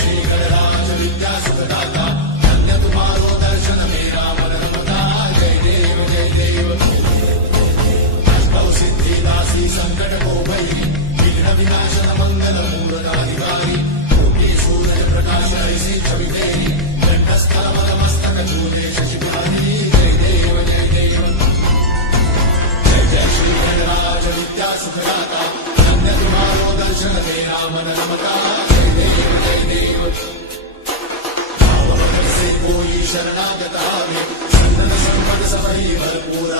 श्री गणराज विद्या सुखदाता धन्य तुम्हारो दर्शन मेरा मन रमता जय देव अष्टौ सिद्धि दासी संकट को भई विघ्न विनाशन मंगल मूलनाधिकारी कोटि सूरज प्रकाश ऐसी छवि तेरी दंडस्थल मस्तक चूले शशिधारी जय देव जय श्री गणराज विद्या सुखदाता धन्य तुम्हारो दर्शन मेरा मन रमता जय देव भाव से कोई शरणागत आवे संतन संपद सबरी भरपूर